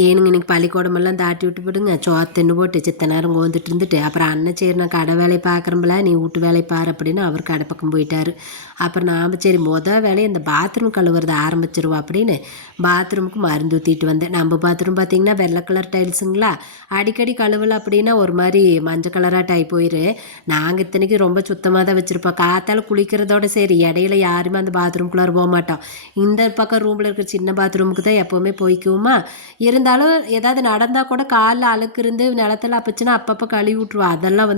ஏனுங்க இன்னைக்கு பள்ளிக்கூடமெல்லாம் தாட்டி விட்டு போடுங்க சோத்துன்னு போட்டு சித்த நேரம் கோந்துட்டு இருந்துட்டு அப்புறம் அண்ணன் சரி நான் கடை வேலையை பார்க்குறோம்ல நீ வீட்டு வேலையை பாரு அப்படின்னு அவர் கடை பக்கம் போயிட்டாரு. அப்புறம் நாம் சரி வேலையை இந்த பாத்ரூம் கழுவுறத ஆரம்பிச்சிருவோம் அப்படின்னு பாத்ரூமுக்கு மருந்து ஊற்றிட்டு வந்தேன். நம்ம பாத்ரூம் பார்த்திங்கன்னா வெள்ளை கலர் டைல்ஸுங்களா, அடிக்கடி கழுவலை அப்படின்னா ஒரு மாதிரி மஞ்சள் கலராக ஆகி போயிரு. நாங்கள் இத்தனைக்கு ரொம்ப சுத்தமாக தான் வச்சுருப்போம். காத்தால் குளிக்கிறதோட சரி இடையில யாருமே அந்த பாத்ரூம்குள்ளார போக மாட்டோம். இந்த பக்கம் ரூமில் இருக்கிற சின்ன பாத்ரூமுக்கு தான் எப்போவுமே போய்க்குவோமா. இருந்தாலும் ஏதாவது நடந்தால் கூட காலில் அழுக்கு இருந்து நிலத்தில் அப்பச்சுன்னா அப்பப்போ கழுவி விட்ருவோம். அதெல்லாம்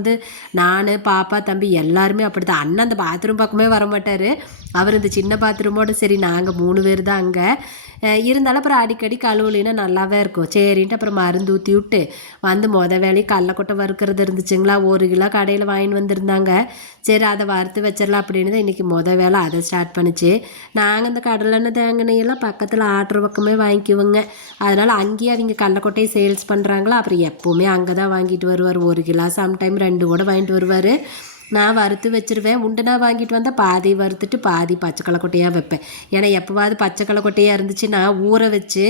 நான் பாப்பா தம்பி எல்லாருமே அப்படி தான். அண்ணன் அந்த பாத்ரூம் பக்கமே வரமாட்டார். அவர் இந்த சின்ன பாத்ரூமோடு சரி நாங்கள் 3 பேர் தான் அங்கே இருந்தாலும் அப்புறம் அடிக்கடி கழுவுலின்னா நல்லாவே இருக்கும் சரின்ட்டு அப்புறம் மருந்து ஊற்றி விட்டு வந்து வேலையை கடலக்கொட்டை வறுக்கிறது இருந்துச்சுங்களா, 1 கிலோ கடையில் வாங்கிட்டு வந்திருந்தாங்க. சரி அதை வறுத்து வச்சிடலாம் அப்படின்னு தான் இன்றைக்கி வேலை அதை ஸ்டார்ட் பண்ணிச்சு. நாங்கள் இந்த கடலெண்ணெய் தேங்காய்லாம் பக்கத்தில் ஆட்டுற பக்கமே வாங்கிக்குவோங்க. அதனால் அங்கேயே அவங்க கடலக்கொட்டையை சேல்ஸ் பண்ணுறாங்களா, அப்புறம் எப்போவுமே அங்கே தான் வாங்கிட்டு வருவார். 1 கிலோ சம்டைம் 2 கூட வாங்கிட்டு வருவார். நான் வறுத்து வச்சுருவேன். உண்டுனா வாங்கிட்டு வந்தால் பாதி வறுத்துட்டு பாதி பச்சை கொட்டையாக வைப்பேன். ஏன்னா எப்போவாது பச்சை கொட்டையாக இருந்துச்சுன்னா ஊற வச்சு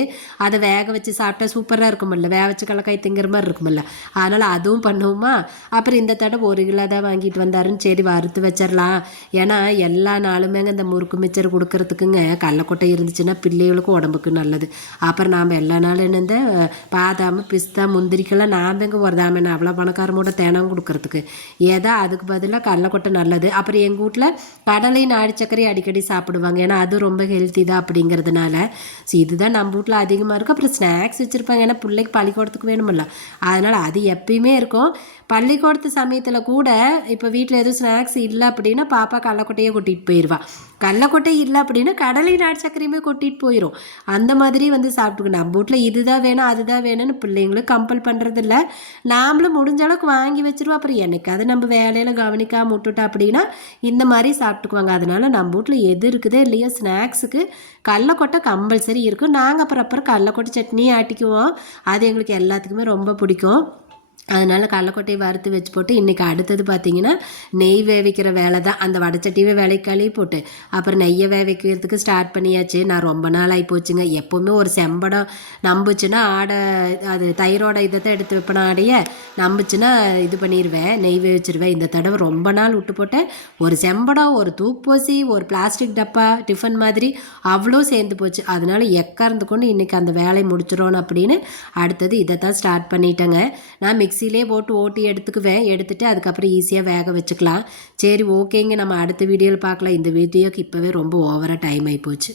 அதை வேக வச்சு சாப்பிட்டா சூப்பராக இருக்குமில்ல, வேக வச்சு கடலக்காய் திங்கிற மாதிரி இருக்குமில்ல. அதனால் அதுவும் பண்ணுவோமா. அப்புறம் இந்த தடவை 1 கிலோ தான் வாங்கிட்டு வந்தாருன்னு சரி வறுத்து வச்சிடலாம். ஏன்னா எல்லா நாளுமேங்க இந்த முறுக்கு மிச்சர் கொடுக்கறதுக்குங்க கடலக்கொட்டை இருந்துச்சுன்னா பிள்ளைகளுக்கும் உடம்புக்கு நல்லது. அப்புறம் நாம் எல்லா நாளும் இந்த பாதாம் பிஸ்தா முந்திரிக்கெல்லாம் நாம் எங்கே ஒரு தாமே அவ்வளோ பணக்காரமோட தேனம் கொடுக்கறதுக்கு ஏதோ அதுக்கு பதிலாக கடலைக்கொட்டை நல்லது. அப்புறம் எங்கள் வீட்டில் கடலை நாடி சர்க்கரை அடிக்கடி சாப்பிடுவாங்க. ஏன்னா அது ரொம்ப ஹெல்த்தி தான் அப்படிங்கிறதுனால இதுதான் நம்ம வீட்டில் அதிகமாக இருக்கும். அப்புறம் ஸ்நாக்ஸ் வச்சுருப்பாங்க. ஏன்னா பிள்ளைக்கு பள்ளிக்கூடத்துக்கு வேணுமில்ல, அதனால் அது எப்பயுமே இருக்கும். பள்ளிக்கூடத்து சமயத்தில் கூட இப்போ வீட்டில் எதுவும் ஸ்நாக்ஸ் இல்லை அப்படின்னா பாப்பா கடலக்கொட்டையே கொட்டிகிட்டு போயிடுவாள். கடலக்கொட்டை இல்லை அப்படின்னா கடலை நாட்டு சர்க்கரையுமே கொட்டிகிட்டு போயிடும். அந்த மாதிரி சாப்பிட்டுக்கணும். நம்ம வீட்டில் இதுதான் வேணும் அதுதான் வேணும்னு பிள்ளைங்களும் கம்பல் பண்ணுறதில்ல. நாமளும் முடிஞ்ச அளவுக்கு வாங்கி வச்சுருவோம். அப்புறம் என்னைக்காவது நம்ம வேலையில் கவனிக்காமல் விட்டுட்டோம் அப்படின்னா இந்த மாதிரி சாப்பிட்டுக்குவாங்க. அதனால் நம்ம வீட்டில் எது இருக்குதோ இல்லையோ ஸ்நாக்ஸுக்கு கடலக்கொட்டை கம்பல்சரி இருக்கும். நாங்கள் அப்புறம் கடலக்கொட்டை சட்னி ஆட்டிக்குவோம். அது எங்களுக்கு எல்லாத்துக்குமே ரொம்ப பிடிக்கும். அதனால் கடலக்கொட்டையை வறுத்து வச்சு போட்டு இன்றைக்கி அடுத்தது பார்த்திங்கன்னா நெய் வேவிக்கிற வேலை தான். அந்த வடைச்சட்டியே வேலைக்கு கழுவி போட்டு அப்புறம் நெய்யை வேவிக்கிறதுக்கு ஸ்டார்ட் பண்ணியாச்சு. நான் ரொம்ப நாள் ஆகி போச்சுங்க. எப்போவுமே ஒரு செம்படம் நம்புச்சுன்னா ஆடை அது தயிரோட இதை தான் எடுத்து வைப்பேன். ஆடையை நம்புச்சுன்னா இது பண்ணிடுவேன், நெய் வேவிச்சிருவேன். இந்த தடவை ரொம்ப நாள் விட்டு போட்டேன். ஒரு செம்படம், ஒரு தூக்குப்போசி, ஒரு பிளாஸ்டிக் டப்பா டிஃபன் மாதிரி அவ்வளோ சேர்ந்து போச்சு. அதனால் எக்கார்ந்து கொண்டு இன்றைக்கி அந்த வேலையை முடிச்சிடணும் அப்படின்னு அடுத்தது இதை தான் ஸ்டார்ட் பண்ணிட்டேங்க. நான் மிக்சிலே போட்டு ஓட்டி எடுத்துக்குவேன். எடுத்துகிட்டு அதுக்கப்புறம் ஈஸியாக வேக வச்சுக்கலாம். சரி ஓகேங்க, நம்ம அடுத்த வீடியோவில் பார்க்கலாம். இந்த வீடியோக்கு இப்போவே ரொம்ப ஓவராக டைம் ஆகிப்போச்சு.